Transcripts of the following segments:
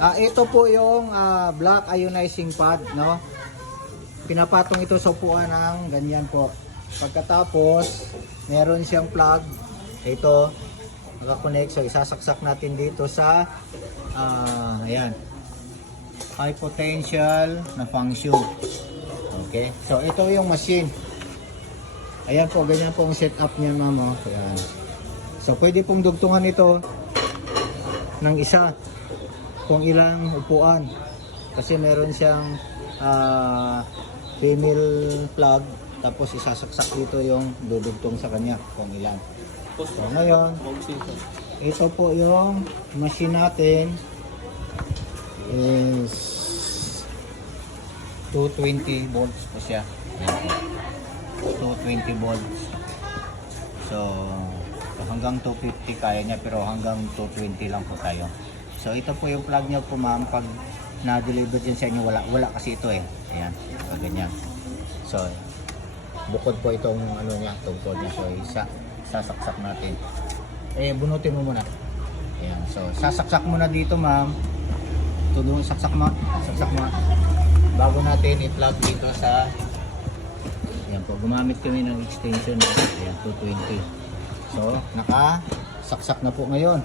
Ito po yung black ionizing pad, no? Pinapatong ito sa upuan ng ganyan po. Pagkatapos, meron siyang plug. Ito, nakakonect. So, isasaksak natin dito sa, ayan, high potential na function. Okay? So, ito yung machine. Ayan po, ganyan po ang setup niya, ma'am. Ayan. So, pwede pong dugtungan ito ng isa kung ilang upuan. Kasi meron siyang female plug. Tapos, isasaksak dito yung dudugtong sa kanya kung ilan. So, ngayon, ito po yung machine natin is 220 volts po siya. 220 volts. So, hanggang 250 kaya niya pero hanggang 220 lang po tayo. So, ito po yung plug niya po, ma'am. Pag na-deliver din sa inyo, wala kasi ito eh. Ayan, ganyan. So, bukod po itong ano niya, tungkol niya. So, sasaksak natin. Bunutin mo muna. Ayan. So, sasaksak muna dito, ma'am. Tulong saksak mo. Bago natin i-plug dito sa, ayan po, gumamit kami ng extension. Ayan, 220. So, nakasaksak na po ngayon.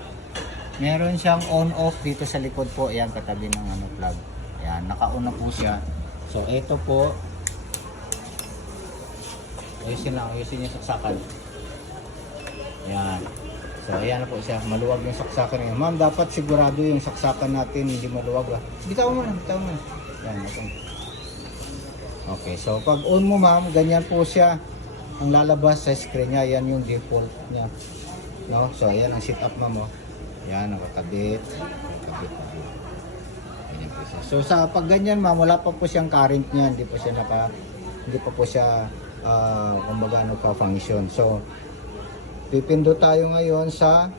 Meron siyang on-off dito sa likod po. Ayan, katabi ng plug. Ayan, naka-on na po siya. So, ito po. Ayusin yung saksakan. Ayan. So, ayan na po siya. Maluwag yung saksakan niya. Ma'am, dapat sigurado yung saksakan natin hindi maluwag. Bitaw mo na. Ayan, okay. Okay, so pag on mo, ma'am, ganyan po siya ang lalabas sa screen niya. Yan yung default niya, no? So ayan ang setup, ma'am. Yan, nakakabit. Ganyan po siya. So sa pag ganyan, ma'am, wala pa po siyang current niya. Hindi pa po siya kumbaga nagpa-function. So pipindot tayo ngayon sa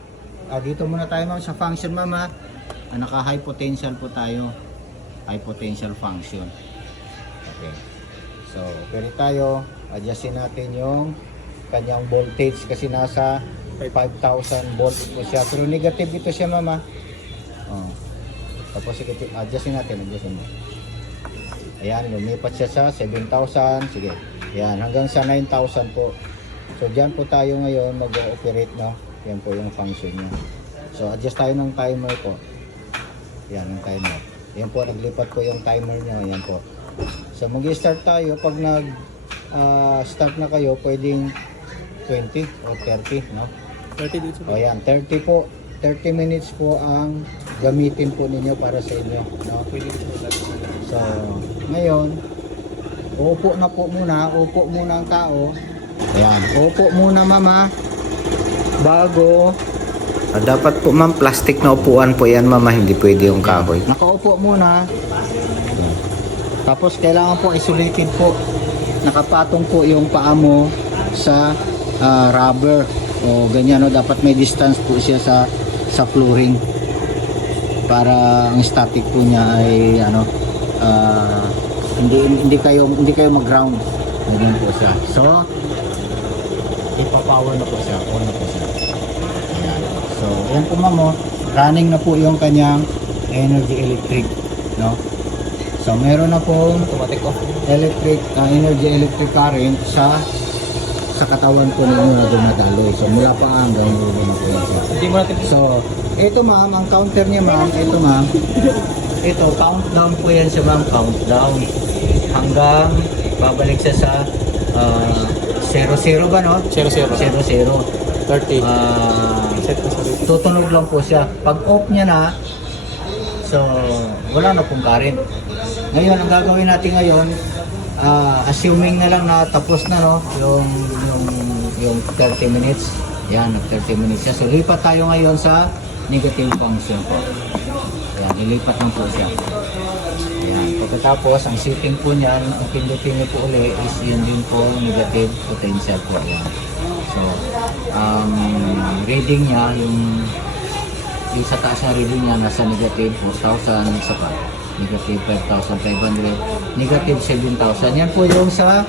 dito muna tayo, ma'am, sa function, ma'am. Naka high potential po tayo. High potential function. Okay. So, pwede tayo, adjustin natin yung kanyang voltage kasi nasa 5,000 volts po siya. Pero negative ito siya, mama. Tapos, adjustin natin. Ayan, lumipat siya sa 7,000. Sige. Ayan, hanggang sa 9,000 po. So, dyan po tayo ngayon mag-ooperate, no? Yan po yung function niya. So, adjust tayo ng timer po. Ayan, yung timer. Ayan po, naglipat po yung timer niya. Ayan po. So mag-start tayo. Pag nag-start na kayo, pwedeng 20 o 30, no? 30 dito. O yan, 30 po. 30 minutes po ang gamitin po ninyo para sa inyo, no? So, ngayon, uupo na po muna. Uupo muna ang tao. Ayan, uupo muna, mama. Bago. Dapat po, ma'am, plastic na upuan po yan, mama. Hindi pwede yung kahoy. Nakaupo muna. Tapos kailangan po isolated po. Nakapatong po yung paa mo sa rubber o ganyan, no? Dapat may distance po siya sa flooring para ang static po niya ay hindi kayo mag-ground. Ganyan po siya. So ipa-power na po siya. On na po siya. Ayan. So yan po, ma'am, running na po yung kanyang energy electric, no? So, meron na pong automatic off energy electric current sa katawan po ninyo na dumadaloy. So, mula pa hanggang dulo na po yan. So, ito, ma'am, ang counter niya, ma'am, ito, ma'am, ito, countdown po yan siya, ma'am, countdown. Hanggang babalik siya sa 00 ba, no? 00. 30. Tutunog lang po siya. Pag off niya na, so, wala na pong current. Ngayon, ang gagawin natin ngayon, assuming na lang na tapos na, no, yung 30 minutes. Yan, 30 minutes siya. So, lipat tayo ngayon sa negative function po. Ayan, ilipat lang po siya. Ayan, pagkatapos, ang setting po niyan, ang pindutin niyo po ulit is yun din po, negative potential po. Ayan. So, ang reading niya, yung sa taas na reading niya, nasa negative 4,000, sa pa. Negative 5,500, negative 7,000. Yan po yung sa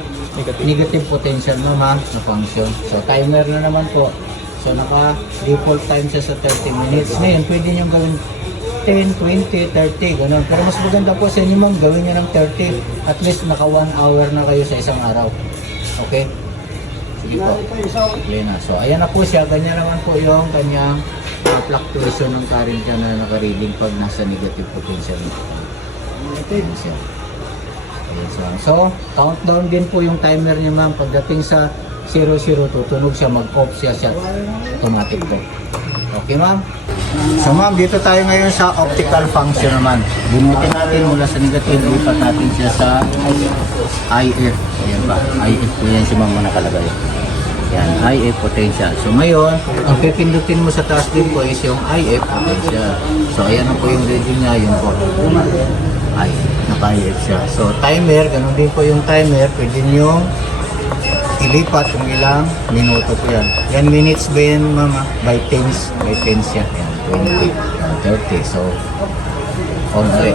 negative potential naman na function. So, timer na naman po. So, naka-default time siya sa 30 minutes. Ngayon, pwede nyo gawin 15, 20, 30, gano'n. Pero mas maganda po sa inyo ma'am, gawin nyo ng 30. At least naka 1 hour na kayo sa isang araw. Okay? Sige po. Okay na. So, ayan na po siya. Ganyan naman po yung kanyang fluctuation ng current niya na naka-reading pag nasa negative potential. Ayan siya. Ayan siya. So, countdown din po yung timer niya ma'am. Pagdating sa 00, tutunog siya, mag-off siya automatic po. Okay ma'am? So ma'am, dito tayo ngayon sa optical function naman. Bunutin natin mula sa negative, lipat natin siya sa IF. Ayan ba? IF po yan si ma'am mo nakalagay. Yan, IF potential. So ngayon, ang pipindutin mo sa taas din po is yung IF potential. So ayan na po yung reading niya, yun po. IF, naka-IF siya. So timer, ganun din po yung timer. Pwede nyo ilipat kung ilang minuto po yan. Yan minutes ba yan mama? By tens siya. Yan, 20, 30. So, on ulit.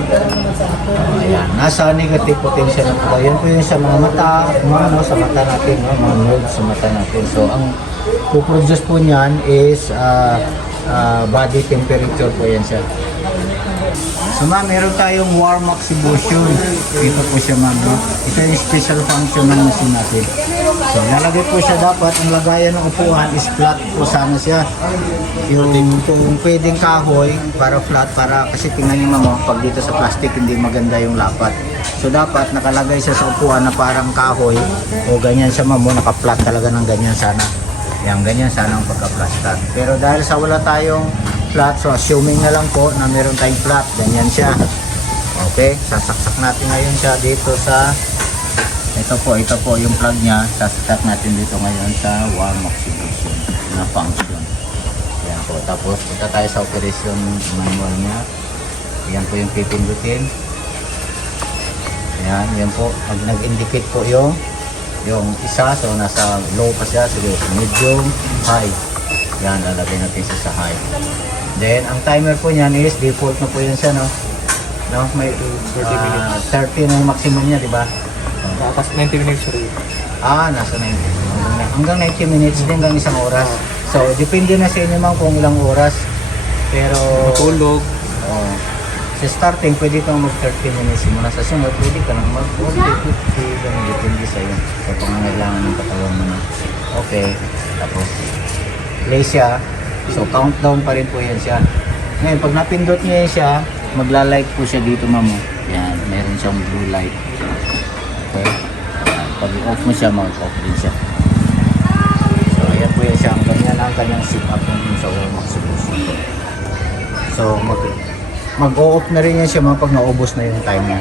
Ayan. Nasa negative potential na po. Yan po yung sa mga mata, sa mata natin, mga nerves sa mata natin. So, ang puproduce po niyan is body temperature po yan siya. So ma'am, meron tayong warm oxybution. Ito po siya ma'am. No? Ito yung special function ng machine natin. So lalagay po siya dapat, ang lagayan ng upuan is flat po sana siya. Yung kung pwedeng kahoy para flat, para kasi tingnan niyo ma'am, pag dito sa plastic hindi maganda yung lapat. So dapat nakalagay siya sa upuan na parang kahoy o ganyan siya ma'am, naka-flat talaga ng ganyan sana. Yan, ganyan sana ang pagka-flat. Pero dahil sa wala tayong flat, so assuming na lang po na meron tayong flat, ganyan siya. Okay, sasaksak natin ngayon siya dito sa ito po yung plug niya. Sasaksak natin dito ngayon sa warm oxybution na function. Yan po, tapos punta tayo sa operation manual niya. Yan po yung pipindutin. Yan po, pag nag-indicate po yung isa, so nasa low pa siya, sige, medium, high. Yan, lalagay natin siya sa high. Then, ang timer po niyan is default na po yan siya, no? No, may 30 na yung maximum niya, di ba? Tapos 90 minutes ulit. Nasa 90. Hanggang 90 minutes din, hanggang isang oras. So, depende na sa inyo man kung ilang oras. Pero, Matulog. sa starting, pwede kang mag 30 minutes muna. Sa sunod, pwede ka lang mag 40, 50, ganun, depende sa'yo. So, pangangailangan ng katawan mo na. Okay. Tapos, play siya. So, countdown pa rin po yan siya. Ngayon, pag napindot niya yan siya, magla-light po siya dito, ma'am. Yan, meron siyang blue light. Okay? Pag i-off mo siya, mag-off din siya. So, ayan po yan siya. Ang ganyan ang kanyang sit-up ng sa warm oxybution. So, mag-o-off na rin yan siya, ma'am, pag naubos na yung time niya.